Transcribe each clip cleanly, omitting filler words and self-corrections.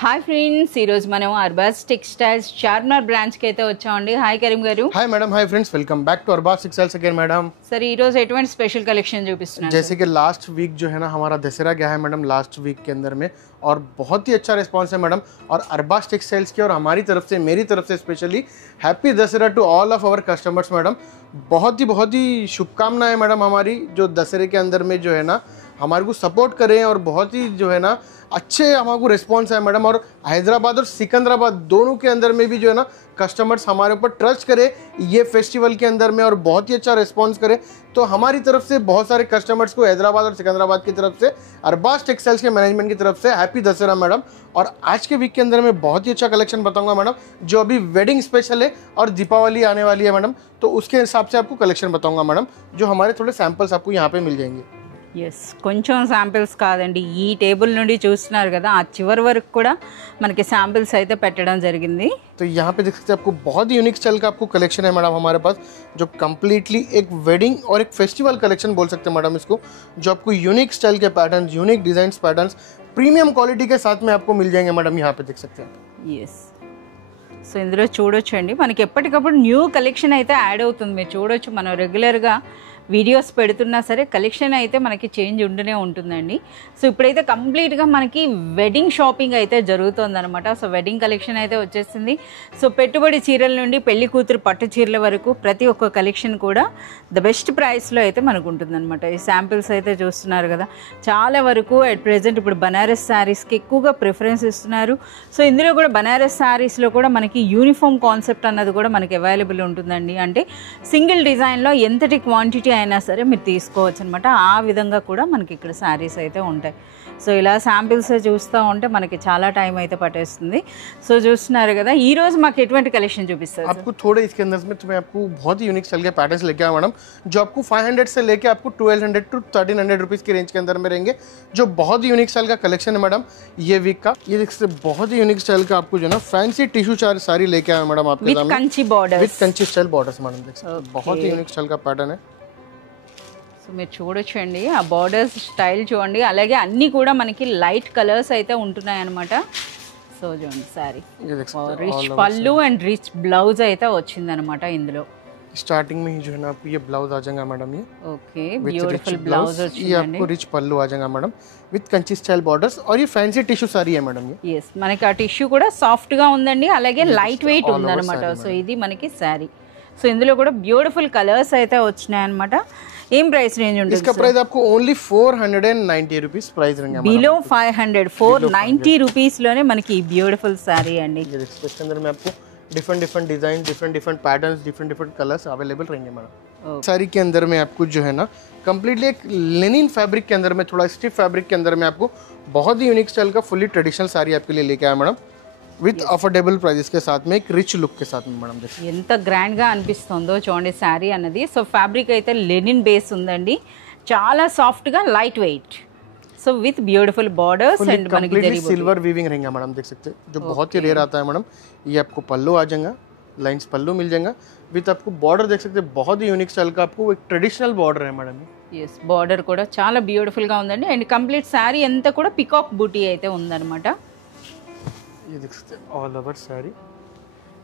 Hi friends ఈ రోజు మనం అర్బాస్ టెక్స్టైల్స్ చార్మినార్ బ్రాంచ్ కి అయితే వచ్చామండి. హాయ్ కరీం గారు. Hi madam, hi friends, welcome back to Arbaz textiles again madam. Sir ఈ రోజు ఎటువంటి స్పెషల్ కలెక్షన్ చూపిస్తున్నారు? जैसे कि लास्ट वीक जो है ना हमारा दशहरा गया है मैडम, लास्ट वीक के अंदर में, और बहुत ही अच्छा रिस्पांस है मैडम. और अरबाज टेक्सटाइल्स की और हमारी तरफ से, मेरी तरफ से specially happy Dussehra to all of our customers madam. बहुत ही शुभकामनाएं मैडम हमारी, जो दशहरे के अंदर में जो है ना हमारे को सपोर्ट करें, और बहुत ही जो है ना अच्छे हमारे को रिस्पॉन्स है मैडम. और हैदराबाद और सिकंदराबाद दोनों के अंदर में भी जो है ना कस्टमर्स हमारे ऊपर ट्रस्ट करे ये फेस्टिवल के अंदर में, और बहुत ही अच्छा रिस्पॉन्स करे. तो हमारी तरफ से बहुत सारे कस्टमर्स को हैदराबाद और सिकंदराबाद की तरफ से, अरबाज टेक्सटाइल्स के मैनेजमेंट की तरफ से हैप्पी दशहरा मैडम. और आज के वीक के अंदर में बहुत ही अच्छा कलेक्शन बताऊंगा मैडम, जो अभी वेडिंग स्पेशल है और दीपावली आने वाली है मैडम, तो उसके हिसाब से आपको कलेक्शन बताऊंगा मैडम, जो हमारे थोड़े सैंपल्स आपको यहाँ पे मिल जाएंगे. ఎస్, కొంచెం శాంపిల్స్ కాదండి, ఈ టేబుల్ నుండి చూస్తున్నారు కదా ఆ చివరి వరకు కూడా మనకి శాంపిల్స్ అయితే పెట్టడం జరిగింది. तो यहाँ पे देख सकते हैं आपको बहुत ही यूनिक स्टाइल का आपको कलेक्शन है मैडम हमारे पास, जो कम्प्लीटली एक वेडिंग और एक फेस्टिवल कलेक्शन बोल सकते हैं मैडम इसको, जो आपको यूनिक स्टाइल के patterns, unique design patterns premium quality के साथ में आपको मिल जाएंगे मैडम. यहाँ पे देख सकते हैं. ఎస్, సో ఇందులో చూడొచ్చండి మనకి ఎప్పటికప్పుడు న్యూ కలెక్షన్ అయితే యాడ్ అవుతుంది. మీరు చూడొచ్చు, మనం రెగ్యులర్గా వీడియోస్ పెడుతున్నా సరే కలెక్షన్ అయితే మనకి చేంజ్ ఉంటూనే ఉంటుందండి. సో ఇప్పుడైతే కంప్లీట్గా మనకి వెడ్డింగ్ షాపింగ్ అయితే జరుగుతుందన్నమాట. సో వెడ్డింగ్ కలెక్షన్ అయితే వచ్చేసింది. సో పెట్టుబడి చీరల నుండి పెళ్లి కూతురు పట్టు చీరల వరకు ప్రతి ఒక్క కలెక్షన్ కూడా ద బెస్ట్ ప్రైస్లో అయితే మనకు ఉంటుందన్నమాట. ఈ శాంపిల్స్ అయితే చూస్తున్నారు కదా, చాలా వరకు అట్ ప్రెజెంట్ ఇప్పుడు బనారస్ శారీస్కి ఎక్కువగా ప్రిఫరెన్స్ ఇస్తున్నారు. సో ఇందులో కూడా బనారస్ శారీస్లో కూడా మనకి యూనిఫామ్ కాన్సెప్ట్ అన్నది కూడా మనకి అవైలబుల్ ఉంటుందండి. అంటే సింగిల్ డిజైన్లో ఎంతటి క్వాంటిటీ అయినా సరే మీరు తీసుకోవచ్చు అనమాట. ఆ విధంగా కూడా మనకి ఇక్కడ శారీస్ అయితే ఉంటాయి. సో ఇలా శాంపిల్స్ చూస్తూ ఉంటే మనకి చాలా టైం అయితే పట్టేస్తుంది. సో చూస్తున్నారు కదా, ఈ రోజు మాకు ఎటువంటి కలెక్షన్ చూపిస్తారు? आपको थोड़े इसके अंदर में मैं आपको बहुत ही यूनिक स्टाइल के पैटर्न्स लेके आया मैडम, जो आपको 500 से लेके आपको 1200 टू 1300 रुपीज़ की रेंज के अंदर में रहेंगे, जो बहुत ही यूनिक स्टाइल का कलेक्शन है मैडम ये वीक का. ये देख सकते बहुत ही यूनिक स्टाइल का आपको जो ना फैंसी टिश्यू साड़ी लेके आया मैडम आपके with Kanchi border, with Kanchi style borders madam. देख सकते बहुत ही यूनिक स्टाइल का पैटर्न है. సో మీరు చూడొచ్చండి, ఆ బార్డర్స్ స్టైల్ చూడండి. అలాగే అన్నీ కూడా మనకి లైట్ కలర్స్ అయితే ఉంటున్నాయి అనమాట. సో చూడండి సారీ రిచ్ పళ్ళు అండ్ రిచ్ బ్లౌజ్ అయితే వచ్చిందనమాట. ఇందులో स्टार्टिंग में ही जो है ना आपको ये ब्लाउज आ जाएगा मैडम. ये ओके, ब्यूटीफुल ब्लाउज ये आपको रिच पल्लू आ जाएगा madam, with Kanchi style borders, और ये फैंसी टिश्यू साड़ी है मैडम. ये ఎస్, మనకి ఆ టిష్యూ కూడా సాఫ్ట్ గా ఉందండి, అలాగే లైట్ వెయిట్ ఉందన్నమాట. సో ఇది మనకి శారీ. సో ఇందులో కూడా బ్యూటిఫుల్ కలర్స్ అయితే వచ్చినాయి అనమాట. ఏం ప్రైస్ రేంజ్ ఉంటుంది? इसका प्राइस आपको ओनली 490 रुपीस प्राइस रहेंगे. बिलो 500, 490 रुपीस लोने మనకి ब्यूटीफुल साड़ी अंडी. ये देखिए इसके अंदर में आपको different design, different patterns, different colours available रहेंगे मैडम. साड़ी के अंदर में आपको जो है ना कंप्लीटली एक लेनिन फैब्रिक के अंदर में, थोड़ा स्टिफ फैब्रिक के अंदर में आपको बहुत ही यूनिक स्टाइल का फुली ट्रेडिशनल साड़ी आपके लिए लेके आया मैडम, విత్ అఫోర్డబుల్ ప్రైజెస్ के साथ में एक रिच लुक के साथ में मैडम. ఎంత గ్రాండ్ గా అనిపిస్తుందో చూడండి శారీ అన్నది. సో ఫ్యాబ్రిక్ అయితే లెనిన్ బేస్ ఉందండి, చాలా సాఫ్ట్ గా light weight. So with beautiful borders and మనకి జరీ सिल्वर वीविंग रहेगा मैडम. देख सकते हैं जो बहुत ही रेयर आता है मैडम. ये आपको पल्लू आ जाएगा, लाइंस पल्लू मिल जाएगा, विथ आपको बॉर्डर देख सकते हैं बहुत ही यूनिक स्टाइल का आपको एक ट्रेडिशनल बॉर्डर है मैडम. ఎస్, బార్డర్ కూడా చాలా బ్యూటిఫుల్ గా ఉందండి. అండ్ కంప్లీట్ శారీ అంతా కూడా పికాక్ బూటీ అయితే ఉందన్నమాట. ये देख सकते हैं ऑल ओवर साड़ी.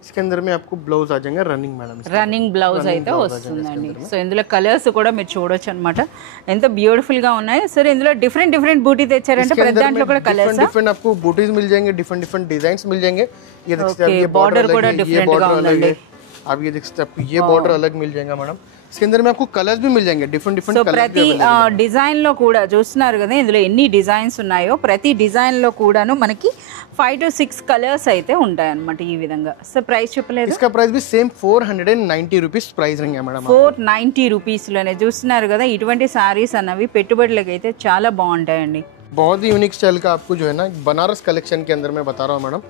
इसके अंदर में आपको ब्लाउज आ जाएगा रनिंग मैडम, రన్నింగ్ బ్లౌజ్ అయితే వస్తుందండి. సో ఇందులో కలర్స్ కూడా మీరు చూడొచ్చు అనమాట, ఎంత బ్యూటిఫుల్ గా ఉన్నాయి. సరే ఇందులో డిఫరెంట్ బూటీ తెచ్చారంటే ప్రతి దాంట్లో కూడా కలర్స్ डिफरेंट आपको बूटीज मिल जाएंगे, डिफरेंट डिजाइन्स मिल जाएंगे. ये देख सकते हैं ये बॉर्डर కూడా డిఫరెంట్ గా ఉందండి. आप ये देख सकते हैं आपको ये बॉर्डर अलग मिल जाएगा मैडम. इसके अंदर में आपको कलर्स भी मिल जाएंगे, डिफरेंट సో ప్రతి డిజైన్ లో కూడా చూస్తున్నారు కదా, ఇందులో ఎన్ని డిజైన్స్ ఉన్నాయో ప్రతి డిజైన్ లో కూడాను మనకి 5 to 6 కలర్స్ అయితే ఉంటాయి అన్నమాట ఈ విధంగా. సో ప్రైస్ చెప్పలేదు? इसका प्राइस भी सेम 490 रुपीस प्राइस रहेंगे मैडम. 490 రూపీస్ లోనే చూస్తున్నారు కదా. ఇటువంటి సారీస్ అన్నవి పెట్టుబడులకు అయితే చాలా బాగుంటాయండి. बहुत ही यूनिक स्टाइल का आपको जो है ना बनारस कलेक्शन के अंदर में बता रहा हूँ मैडम,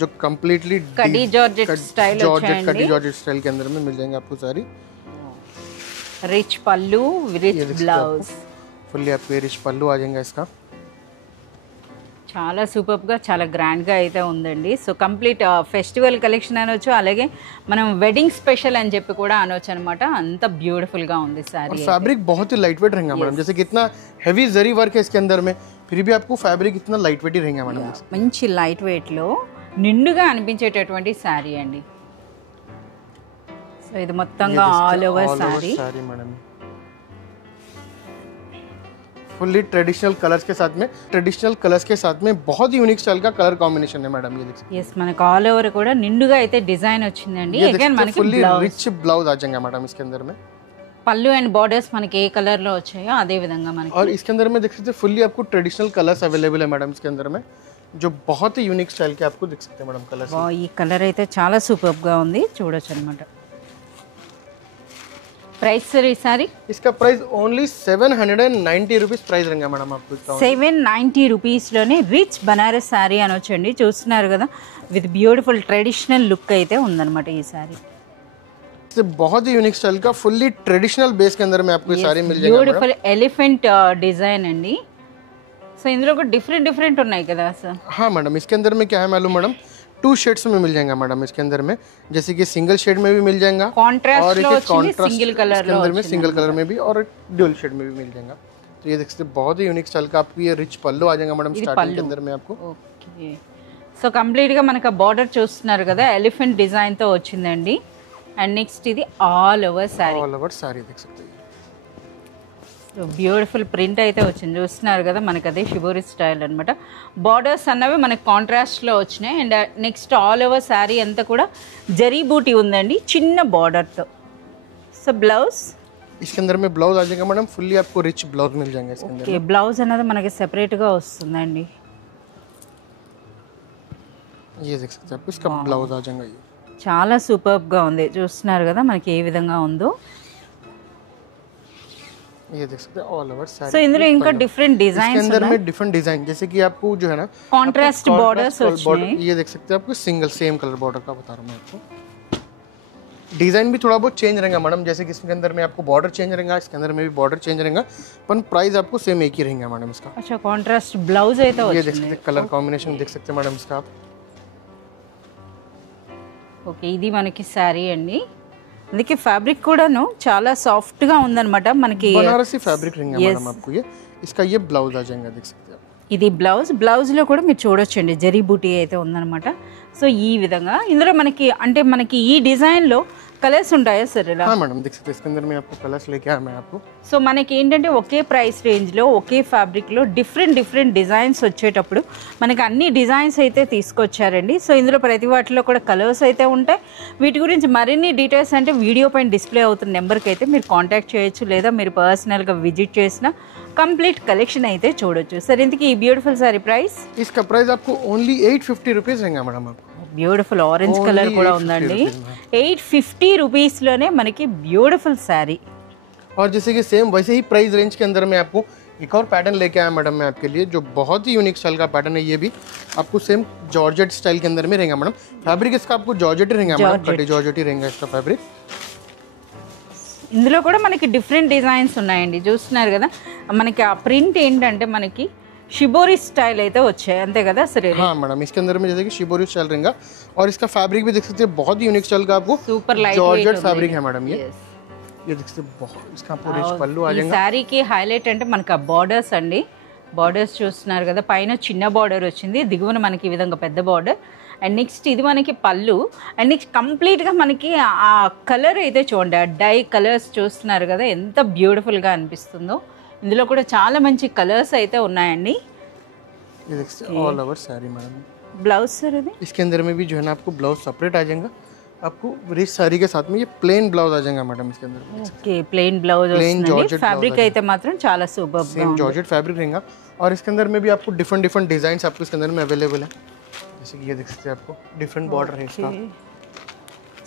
जो कम्प्लीटली कडी जॉर्जेट स्टाइल कडी जॉर्जेट स्टाइल के अंदर में मिल जाएंगे आपको सारी. रिच पल्लू, रिच ब्लाउज, फुल्ली आपको रिच पल्लू आ जाएगा इसका. చాలా సూపర్గా చాలా గ్రాండ్గా అయితే ఉందండి. సో కంప్లీట్ ఫెస్టివల్ కలెక్షన్ అనొచ్చు, అలాగే మనం వెడ్డింగ్ స్పెషల్ అని చెప్పి కూడా అనొచ్చు అనమాట. అంత బ్యూటిఫుల్గా ఉంది సారీ. फैब्रिक बहुत ही लाइट वेट रहेगा मैडम, जैसे कि इतना हैवी जरी वर्क है इसके अंदर में, फिर भी आपको फैब्रिक इतना लाइट वेट ही रहेगा मैडम. మంచి లైట్ వెయిట్లో నిండుగా అనిపించేటటువంటి శారీ అండి. సో ఇది మొత్తంగా all over sari madam, fully traditional colours के साथ में, ट्रेडिशनल कलर्स के साथ में बहुत ही यूनिक स्टाइल का कलर कॉम्बिनेशन है मैडम. ये देख सकते ఎస్ మనకు ఆల్ ఓవర్ కూడా నిండుగా అయితే డిజైన్ వచ్చిందండి. हैं, అగైన్ మనకి फुल्ली रिच ब्लाउज आ जाएगा मैडम इसके अंदर में. పళ్ళు అండ్ బార్డర్స్ మనకి ఏ కలర్ లో వచ్చాయో అదే విధంగా మనకి. और इसके अंदर में देख सकते हैं फुल्ली आपको ट्रेडिशनल कलर्स अवेलेबल है मैडम इसके अंदर में, जो बहुत ही यूनिक स्टाइल के आपको दिख सकते हैं मैडम कलर्स. ఈ కలర్ అయితే చాలా సూపర్ గా ఉంది, చూడొచ్చు అనమాట. ప్రైస్ సార్ ఈ సారీ इसका प्राइस ओनली 790 रुपीज प्राइस रहेगा मैडम आपको इसका. 790 రూపీస్లోనే రిచ్ బనారస్ శారీ అనొచ్చండి. చూస్తున్నారు కదా, విత్ బ్యూటిఫుల్ ట్రెడిషనల్ లుక్ అయితే ఉందన్నమాట ఈ శారీ. बहुत ही यूनिक स्टाइल का फुल्ली ट्रेडिशनल बेस के अंदर में आपको ये सारी मिल जाएगा. బ్యూటిఫుల్ ఎలిఫెంట్ డిజైన్ అండి. సో ఇందులో కూడా డిఫరెంట్ ఉన్నాయి కదా సార్. हाँ मैडम, इसके अंदर में क्या है मालूम मैडम, 2 शेड्स में मिल जाएगा मैडम इसके अंदर में, जैसे कि सिंगल शेड में भी मिल जाएगा, కాంట్రాస్ట్ और లో एक వచ్చింది, कॉन्ट्रास्ट సింగిల్ కలర్ इसके లో अंदर में सिंगल कलर में भी, और ड्यूल शेड में भी मिल जाएगा. तो ये देख सकते हैं बहुत ही यूनिक स्टाइल का आपको ये रिच पल्लू आ जाएगा मैडम स्टार्टिंग के अंदर में आपको. ఓకే. సో కంప్లీట్ గా మనకు బార్డర్ చూస్తున్నారు కదా, ఎలిఫెంట్ డిజైన్ తో వచ్చిందండి. అండ్ నెక్స్ట్ ఇది all over sorry. All over sari देख सकते हैं. సో బ్యూటిఫుల్ ప్రింట్ అయితే వచ్చింది, చూస్తున్నారు కదా, మనకి అదే షిబోరి స్టైల్ అనమాట. బార్డర్స్ అన్నవి మనకి కాంట్రాస్ట్లో వచ్చినాయి. And next all over sari అంతా కూడా జరీ బూటీ ఉందండి చిన్న బార్డర్తో. సో బ్లౌజ్ इसके अंदर में ब्लाउज आ जाएगा मैडम, फुल्ली आपको रिच ब्लाउज मिल जाएंगे इसके अंदर. ఓకే, బ్లౌజ్ అనేది మనకి సెపరేట్గా వస్తుందండి. ये देख सकते हैं आपको इसका ब्लाउज आ जाएगा. ये చాలా సూపర్గా ఉంది, చూస్తున్నారు కదా మనకి ఏ విధంగా ఉందో. ये देख सकते हैं ऑल ओवर సో साड़ी. ఇందులో ఇంకా డిఫరెంట్ इसके డిజైన్స్ अंदर में डिफरेंट डिजाइन, जैसे कि आपको जो है ना కాంట్రాస్ట్ బార్డర్స్ बॉर्डर, వచ్చినాయి. ये देख सकते हैं आपको सिंगल सेम कलर बॉर्डर का बता रहा हूँ मैं आपको. डिजाइन भी थोड़ा बहुत चेंज रहेगा मैडम, जैसे कि इसके अंदर में आपको बॉर्डर चेंज रहेगा, इसके अंदर में भी बॉर्डर चेंज रहेगा, पर प्राइस आपको सेम एक ही रहेगा मैडम इसका. అచ్చా, కాంట్రాస్ట్ బ్లౌజ్ అయితే ये देख వచ్చింది. सकते हैं कलर कॉम्बिनेशन देख सकते हैं मैडम इसका आप. ఓకే, ఇది మనకి శారీ అండి. అందుకే ఫ్యాబ్రిక్ కూడాను చాలా సాఫ్ట్ గా ఉందన్నమాట మనకి. बनारसी फैब्रिक रहेगा मैडम आपको ये. इसका ये ब्लाउज आ जाएगा देख सकते हैं आप. ఇది బ్లౌజ్లో కూడా మీరు చూడొచ్చండి, జరీ బూటీ అయితే ఉందన్నమాట. సో ఈ విధంగా ఇందులో మనకి అంటే మనకి ఈ డిజైన్లో కలర్స్ ఉంటాయా సార్ ఇలా? हाँ मैडम देख सकते हैं, इसके अंदर में आपको कलर्स लेके आया मैं आपको. సో మనకి ఏంటంటే ఒకే ప్రైస్ రేంజ్లో ఒకే ఫ్యాబ్రిక్లో డిఫరెంట్ డిజైన్స్ వచ్చేటప్పుడు మనకి అన్ని డిజైన్స్ అయితే తీసుకొచ్చారండి. సో ఇందులో ప్రతి వాటిలో కూడా కలర్స్ అయితే ఉంటాయి. వీటి గురించి మరిన్ని డీటెయిల్స్ అంటే వీడియో పైన డిస్ప్లే అవుతున్న నెంబర్కి అయితే మీరు కాంటాక్ట్ చేయొచ్చు, లేదా మీరు పర్సనల్గా విజిట్ చేసిన కంప్లీట్ కలెక్షన్ అయితే చూడొచ్చు. సార్ ఇంతకీ ఈ బ్యూటిఫుల్ సారీ ప్రైస్? इसका प्राइस आपको ओनली 850 रुपीज रहेगा मैडम आपको. బ్యూటిఫుల్ ఆరెంజ్ కలర్ కూడా ఉందండి. 850 రూపీస్లోనే మనకి బ్యూటిఫుల్ శారీ. और जैसे कि सेम वैसे ही प्राइस रेंज के अंदर में आपको एक और पैटर्न लेके आया मैडम मैं आपके लिए, जो बहुत ही यूनिक स्टाइल का पैटर्न है. ये भी आपको सेम जॉर्जेट स्टाइल के अंदर में रहेगा मैडम. फैब्रिक इसका आपको जॉर्जेट ही रहेगा मैडम, कटी जॉर्जेट ही रहेगा इसका फैब्रिक. ఇందులో కూడా మనకి డిఫరెంట్ డిజైన్స్ ఉన్నాయండి, చూస్తున్నారు కదా. మనకి ఆ ప్రింట్ ఏంటంటే మనకి షిబోరి స్టైల్ అయితే వచ్చాయి, అంతే కదా సరే? हाँ मैडम, इसके अंदर में जैसे कि शिबोरी स्टाइल रहेगा, और इसका फैब्रिक भी देख सकते हैं बहुत ही यूनिक स्टाइल का आपको సూపర్ లైట్ जॉर्जेट फैब्रिक है मैडम. ये देख सकते हैं बहुत, इसका आपको रिच पल्लू आ ఈ जाएगा. శారీకి హైలైట్ అంటే మనకి ఆ బార్డర్స్ అండి. బార్డర్స్ చూస్తున్నారు కదా, పైన చిన్న బార్డర్ వచ్చింది, దిగువన మనకి ఈ విధంగా పెద్ద బార్డర్. అండ్ నెక్స్ట్ ఇది మనకి పళ్ళు. అండ్ నెక్స్ట్ కంప్లీట్గా మనకి ఆ కలర్ అయితే చూడండి, ఆ డై కలర్స్ చూస్తున్నారు కదా, ఎంత బ్యూటిఫుల్గా అనిపిస్తుందో. ఇందులో కూడా చాలా మంచి కలర్స్ అయితే ఉన్నాయండి. ये देख सकते हैं all over sari madam. Blouse sir ఇది? इसके अंदर में भी जो है ना आपको ब्लाउज सेपरेट आ जाएगा. आपको रिच साड़ी के साथ में ये प्लेन ब्लाउज आ जाएगा मैडम इसके अंदर. ఓకే, ప్లెయిన్ బ్లౌజ్ వస్తుంది. georgette ఫ్యాబ్రిక్ అయితే మాత్రం చాలా సూపర్. सेम जॉर्जेट फैब्रिक रहेगा, और इसके अंदर में भी आपको डिफरेंट डिजाइन आपको इसके अंदर में अवेलेबल है. जैसे कि ये देख सकते हैं आपको डिफरेंट बॉर्डर है इसका.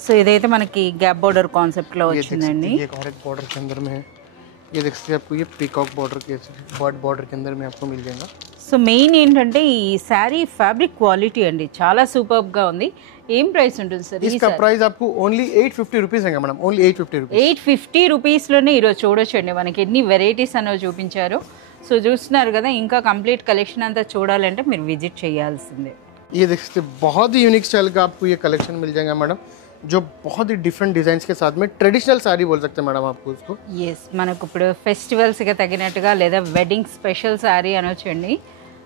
సో ఇదైతే మనకి గ్యాప్ బోర్డర్ కాన్సెప్ట్ లో ये देख सकते వచ్చిందండి. हैं, ये एक और एक बॉर्डर के अंदर में है. ये देख सकते हैं आपको ये पीकॉक बॉर्डर के बॉर्डर के अंदर में आपको मिल जाएगा. సో మెయిన్ ఏంటంటే ఈ శారీ ఫ్యాబ్రిక్ క్వాలిటీ అండి చాలా సూపర్ గా ఉంది. ఏం ప్రైస్ ఉంటుంది సార్? इसका प्राइस आपको ओनली 850 रुपीज रहेगा मैडम, ओनली 850 रुपीज. 850 రూపీస్లోనే ఈరోజు చూడొచ్చండి మనకి ఎన్ని వెరైటీస్ అనేవి చూపించారు. సో చూస్తున్నారు కదా, ఇంకా కంప్లీట్ కలెక్షన్ అంతా చూడాలంటే మీరు విజిట్ చేయాల్సిందే. ये देख सकते हैं, बहुत ही यूनिक स्टाइल का आपको ये कलेक्शन मिल जाएगा मैडम, जो बहुत ही डिफरेंट डिजाइन के साथ में ट्रेडिशनल साड़ी बोल सकते हैं मैडम आपको उसको. ఎస్, మనకు ఇప్పుడు ఫెస్టివల్స్కి తగినట్టుగా లేదా వెడ్డింగ్ స్పెషల్ శారీ అనొచ్చండి.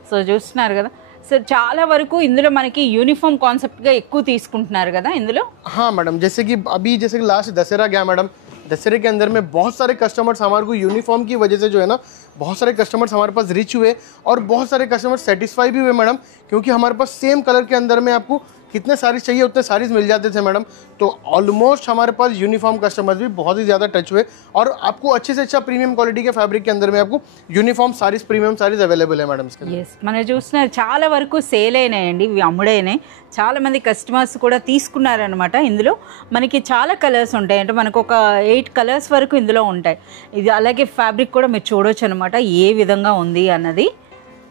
సో చూస్తున్నారు కదా, సో చాలా వరకు ఇందులో మనకి యూనిఫామ్ కాన్సెప్ట్గా ఎక్కువ తీసుకుంటున్నారు కదా ఇందులో. हाँ मैडम, जैसे कि अभी जैसे कि लास्ट दशहरा गया मैडम, दशहरे के अंदर में बहुत सारे कस्टमर्स हमारे को यूनिफॉर्म की वजह से जो है ना, बहुत सारे कस्टमर्स हमारे पास रिच हुए और बहुत सारे कस्टमर्स सेटिस्फाई भी हुए मैडम, क्योंकि हमारे पास सेम कलर के अंदर में आपको कितने साड़ीज चाहिए उतने साड़ीज मिल जाते थे मैडम. तो ऑलमोस्ट हमारे पास यूनिफॉर्म कस्टमर्स भी बहुत ही ज़्यादा टच हुए और आपको अच्छे से अच्छा प्रीमियम क्वालिटी के फैब्रिक के अंदर में आपको uniform saris, premium saris available है मैडम इसके. ఎస్, మనం చూస్తున్నారు చాలా వరకు సేల్ అయినాయండి, ఇవి అమ్ముడైనాయి. చాలా మంది కస్టమర్స్ కూడా తీసుకున్నారనమాట. ఇందులో మనకి చాలా కలర్స్ ఉంటాయి, అంటే మనకు ఒక 8 కలర్స్ వరకు ఇందులో ఉంటాయి. ఇది అలాగే ఫ్యాబ్రిక్ కూడా మీరు చూడొచ్చు అనమాట ఏ విధంగా ఉంది అన్నది.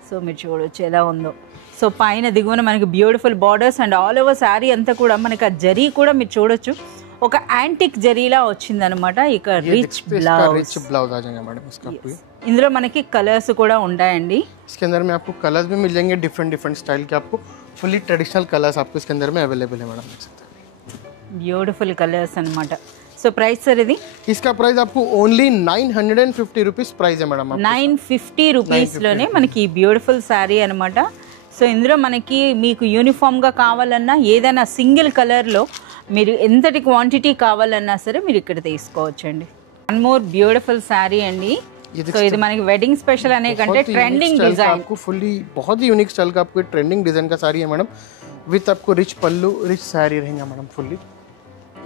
సో మీరు చూడొచ్చు ఎలా ఉందో. సో పైన దిగువన మనకి beautiful borders and all over sari అంతా కూడా మనకి ఆ జరీ కూడా మీరు చూడొచ్చు, ఒక యాంటిక్ జరీలా వచ్చిందనమాట. ఇక రిచ్ బ్లౌజ్ आ जाएगा मैडम इसका. ఇందులో మనకి కలర్స్ కూడా ఉంటాయండి. इसके अंदर में आपको कलर्स भी मिल जाएंगे डिफरेंट डिफरेंट स्टाइल के, आपको फुली ट्रेडिशनल कलर्स आपको इसके अंदर में अवेलेबल है मैडम, देख सकते हैं. బ్యూటిఫుల్ కలర్స్ అనమాట. సో ప్రైస్ సార్ ఇది इसका प्राइस आपको ओनली 950 रुपीज प्राइस है मैडम. 950 రూపీస్లోనే మనకి బ్యూటిఫుల్ శారీ అనమాట. సో ఇందులో మనకి మీకు యూనిఫామ్గా కావాలన్నా ఏదైనా సింగిల్ కలర్లో మీరు ఎంతటి క్వాంటిటీ కావాలన్నా సరే మీరు ఇక్కడ తీసుకోవచ్చండి. వన్ మోర్ బ్యూటిఫుల్ శారీ అండి. సో ఇది మనకి వెడ్డింగ్ స్పెషల్ అనే కంటే ట్రెండింగ్ డిజైన్, आपको फुली बहुत ही यूनिक स्टाइल का आपको ट्रेंडिंग डिजाइन का साड़ी है मैडम, विथ आपको रिच पल्लू, रिच साड़ी रहेगा मैडम फुल्ली.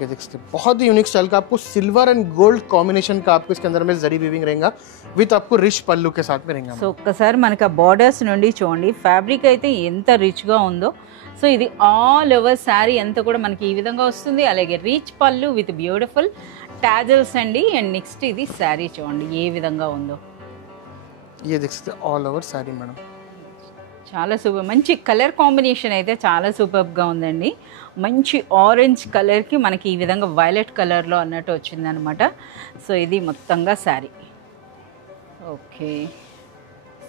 ये देख सकते हैं, बहुत ही यूनिक स्टाइल का आपको सिल्वर एंड गोल्ड कॉम्बिनेशन का आपको इसके अंदर में जरी वीविंग रहेगा, विथ आपको रिच पल्लू के साथ में रहेगा. సో ఒక్కసారి మనకి ఆ బార్డర్స్ నుండి చూడండి, ఫ్యాబ్రిక్ అయితే ఎంత రిచ్గా ఉందో. సో ఇది ఆల్ ఓవర్ శారీ అంతా కూడా మనకి ఈ విధంగా వస్తుంది. అలాగే రిచ్ పళ్ళు విత్ బ్యూటిఫుల్ టాజల్స్ అండి. అండ్ నెక్స్ట్ ఇది శారీ చూడండి ఏ విధంగా ఉందో. ये देख सकते हैं ऑल ओवर साड़ी मैडम, చాలా సూపర్. మంచి కలర్ కాంబినేషన్ అయితే చాలా సూపర్గా ఉందండి. మంచి ఆరెంజ్ కలర్కి మనకి ఈ విధంగా వైలెట్ కలర్లో అన్నట్టు వచ్చిందనమాట. సో ఇది మొత్తంగా శారీ. ఓకే,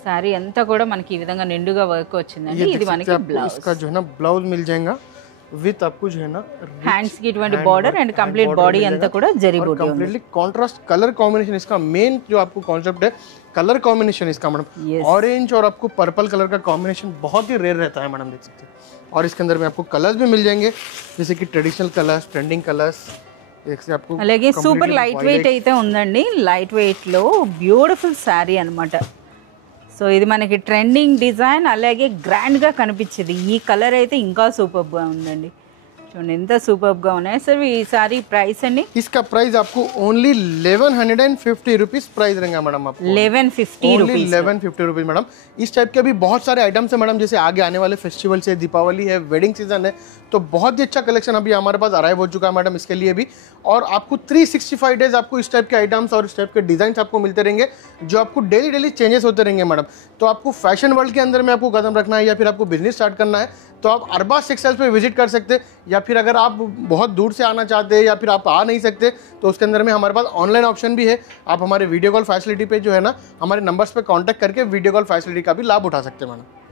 శారీ అంతా కూడా మనకి ఈ విధంగా నిండుగా వర్క్ వచ్చిందండి. ఇది మనకి బ్లౌజ్, इसका जो है ना ब्लाउज मिल जाएगा विथ आपको जो है ना హ్యాండ్స్ కి ఇటువంటి బార్డర్ అండ్ కంప్లీట్ బాడీ అంతా కూడా జరీ బూటీ ఉంది. कंप्लीटली कॉन्ट्रास्ट कलर कॉम्बिनेशन इसका मेन जो आपको कॉन्सेप्ट है, कलर कॉम्बिनेशन इसका मैडम. ऑरेंज और आपको पर्पल कलर का कॉम्बिनेशन बहुत ही रेयर रहता है मैडम, देख सकते हैं. और इसके अंदर में आपको कलर्स भी मिल जाएंगे, जैसे कि ट्रेडिशनल कलर्स, ट्रेंडिंग कलर्स. आपको అలాగే సూపర్ లైట్ వెయిట్ అయితే ఉందండి. లైట్ వెయిట్ లో బ్యూటిఫుల్ శారీ అన్నమాట. సో ఇది మనకి ట్రెండింగ్ డిజైన్, అలాగే గ్రాండ్గా కనిపించేది. ఈ కలర్ అయితే ఇంకా సూపర్గా ఉందండి. చూడండి ఎంత సూపర్గా ఉన్నాయి. సార్ ఈ సారీ ప్రైస్ అండి? इसका प्राइस आपको ओनली 1150 रुपीज प्राइस रहेगा मैडम. आपको 1150 रुपीज 1150 रुपीज मैडम. इस टाइप के भी बहुत सारे आइटम्स है मैडम, जैसे आगे आने वाले फेस्टिवल से दीपावली है, वेडिंग सीजन है, तो बहुत ही अच्छा कलेक्शन अभी हमारे पास अराइव हो चुका है मैडम इसके लिए भी. और आपको 365 डेज आपको इस टाइप के आइटम्स और इस टाइप के डिजाइन आपको मिलते रहेंगे, जो आपको डेली डेली चेंजेस होते रहेंगे मैडम. तो आपको फैशन वर्ल्ड के अंदर में आपको कदम रखना है या फिर आपको बिजनेस स्टार्ट करना है, तो आप अरबाज टेक्सटाइल्स पे विजिट कर सकते हैं. या फिर अगर आप बहुत दूर से आना चाहते हैं या फिर आप आ नहीं सकते, तो उसके अंदर में हमारे पास ऑनलाइन ऑप्शन भी है. आप हमारे वीडियो कॉल फैसिलिटी पे जो है ना, हमारे नंबर्स पे कांटेक्ट करके वीडियो कॉल फैसिलिटी का भी लाभ उठा सकते हैं मैडम.